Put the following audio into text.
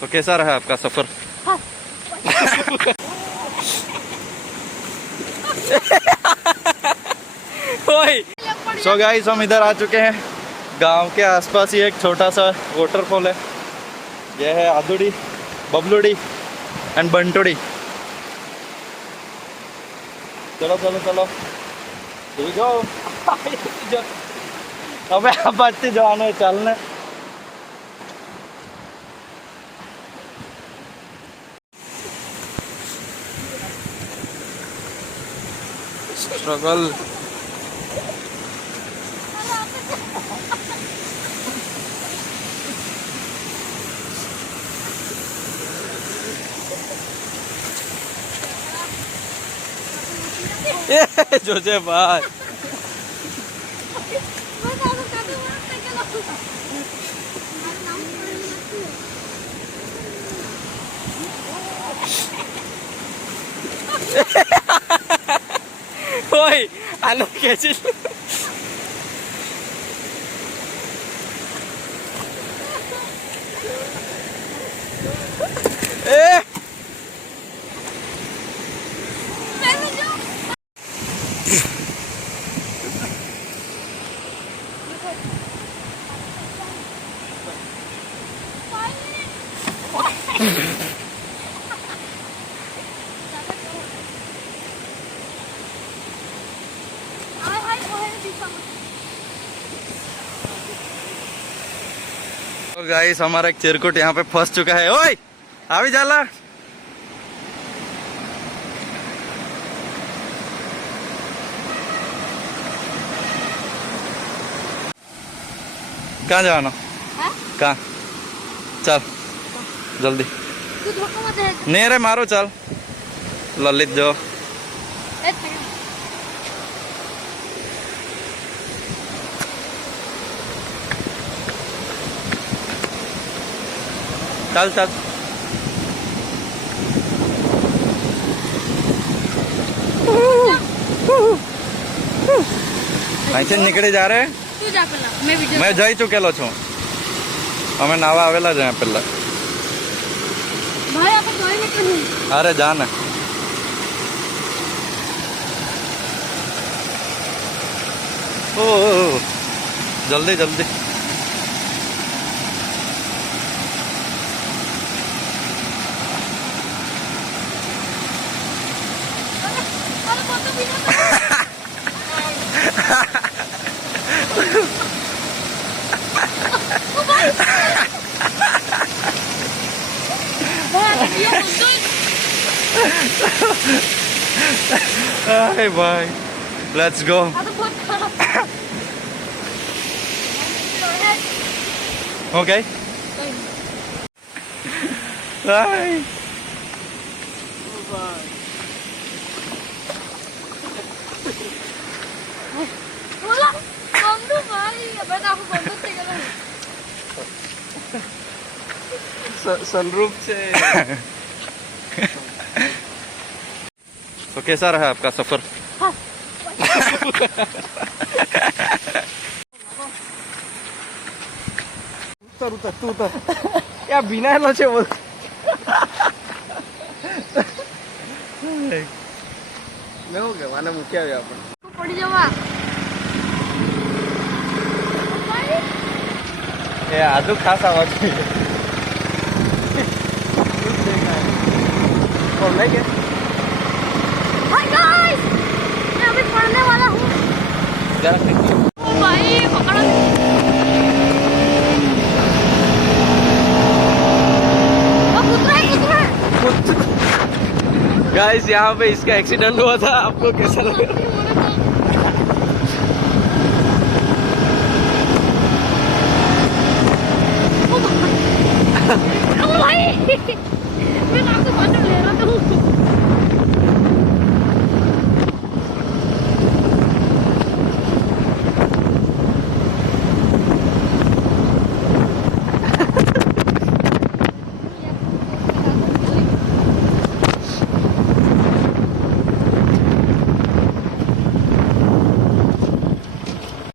तो कैसा रहा आपका सफर? सो गाइस हम इधर आ चुके हैं। गांव के आसपास ही एक छोटा सा वाटरफॉल है। यह है आदुड़ी, बबलुड़ी एंड बंटुड़ी। चलो चलो चलो ठीक हो। अबे आप अच्छी जवान है चलने। स्ट्रगल जोजे भाई ओए आलो कैसे ए तो गाइस हमारा एक चिरकुट यहाँ पे फंस चुका है। ओए आवी जाला कहाँ जाना? कहाँ? चल जल्दी। नहीं रे मारो चल। ललित जो चल चल અહીંથી નીકળી જા રે। મેં જઈ ચૂકેલો છું। અમે નાવા આવેલા જ અહીંયા પહેલા। અરે જા ને। ઓ જલ્દી જલ્દી। Hey bye, let's go. Okay. Bye. Sunroof से। तो कैसा रहा आपका सफर? उतर उतर तू उतर या बिना लो छे बोल। मैं हो गया माने मुक्या गया अपन पड़ी जावा। ये आदू खास आवाज है। कौन नहीं है? हाय गाइस, मैं अभी पढ़ने वाला हूँ। ओ भाई पकड़ो। गाइस यहाँ पे इसका एक्सीडेंट हुआ था। आपको कैसा लगा?